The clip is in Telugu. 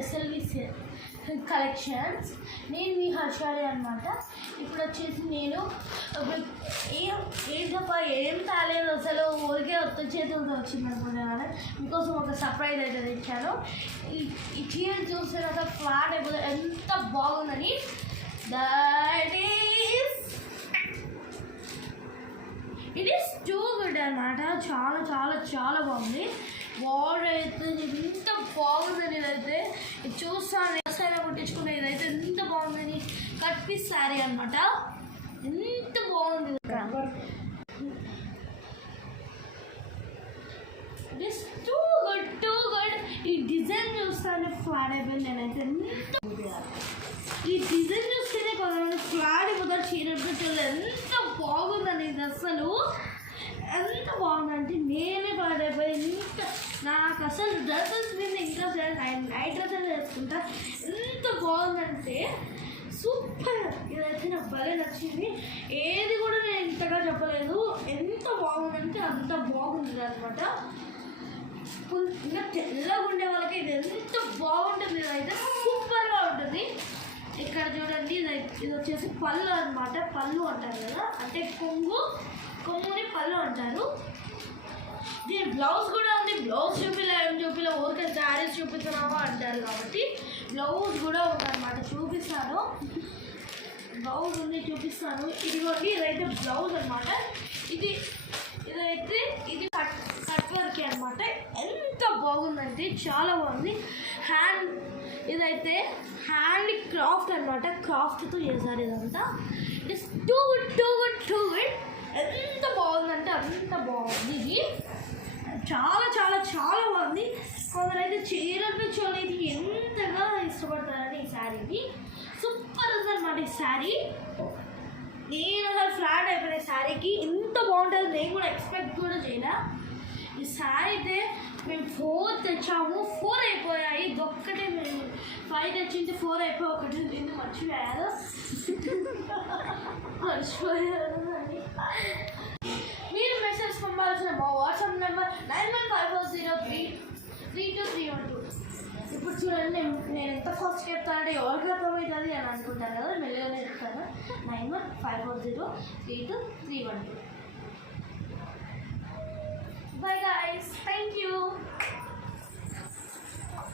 SLV collections. నేను మీ హర్షాలి అనమాట. ఇప్పుడు వచ్చేసి నేను ఏం తాలేదు అసలు, ఊరికే చేతులతో వచ్చింది అనుకుంటున్నాను. మీకోసం ఒక సర్ప్రైజ్ అయితే తెచ్చాను. ఈ చీర చూస్తే నాకు ఫ్లాట్ అయిపోతుంది, ఎంత బాగుందని. That it is too good అనమాట. చాలా చాలా చాలా బాగుంది. బార్డర్ అయితే ఎంత బాగుందని, ఇదైతే చూస్తాను వ్యవసాయంలో కుట్టించుకునే ఇదైతే ఎంత బాగుందని. కట్ పీస్ శారీ అనమాట, ఎంత బాగుంది. It is too good. ఈ డిజైన్ చూస్తాను ఫ్లాట్ అయిపోయింది. నేనైతే ఈ డిజైన్ చూస్తేనే కొంతమంది ఫ్లాట్ అయిపోతారు. చీరతో చూడలేదు ఎంత బాగుందని. ఇది అసలు ఎంత బాగుందంటే నేనే ఫ్లాట్ అయిపోయి. ఎంత నాకు అసలు డ్రెస్సెస్ మీద ఇంట్రెస్ట్ లేదు, నైట్ డ్రెస్సెస్ వేసుకుంటా. ఎంత బాగుందంటే సూపర్. ఇదైతే నాకు భలే నచ్చింది. ఏది కూడా నేను ఇంతగా చెప్పలేదు, ఎంత బాగుందంటే అంత బాగుంది అనమాట. ఇంకా తెల్లగా ఉండే వాళ్ళకి ఇది ఎంత బాగుంటుంది. ఇదైతే సూపర్గా ఉంటుంది. ఇక్కడ చూడండి, ఇది వచ్చేసి పళ్ళు అనమాట. పళ్ళు అంటారు కదా, అంటే కొమ్ముని పళ్ళు అంటారు. దీని బ్లౌజ్ కూడా ఉంది. బ్లౌజ్ చూపిలే ఊరికే శారీస్ చూపిస్తున్నావా అంటారు కాబట్టి బ్లౌజ్ కూడా ఉందన్నమాట. చూపిస్తాను, బ్లౌజ్ ఉంది చూపిస్తాను. ఇదిగోండి, ఇదైతే బ్లౌజ్ అనమాట. ఇదైతే కట్ వర్క్ అనమాట. ఎంత బాగుందంటే చాలా బాగుంది. ఇదైతే హ్యాండ్ క్రాఫ్ట్ అనమాట. క్రాఫ్ట్తో చేశారు ఇదంతా. It is too good. ఎంత బాగుందంటే అంత బాగుంది. ఇది చాలా చాలా చాలా బాగుంది. కొందరైతే చీరలు చూడలేదు ఎంతగా ఇష్టపడతారని ఈ శారీని. సూపర్ ఉందన్నమాట ఈ శారీ. నేను అసలు ఫ్లాట్ అయిపోయిన శారీకి ఇంత బాగుంటుంది నేను కూడా ఎక్స్పెక్ట్ కూడా చేయలే. ఈ శారీ అయితే మేము 4 తెచ్చాము, 4 అయిపోయాయి. ఒక్కటే మేము 5 తెచ్చింటే 4 అయిపోయి ఒకటి నేను మర్చిపోయాను అని. మీరు మెసేజ్ పంపాల్సిన మా వాట్సాప్ నెంబర్ 9154032312. ఇప్పుడు చూడండి, నేను ఎంత ఫాస్ట్ చెప్తానంటే ఎవరికి అర్థమవుతుంది అని అనుకుంటాను కదా, మెల్లగానే చెప్తాను. 9154032312. Bye guys, thank you.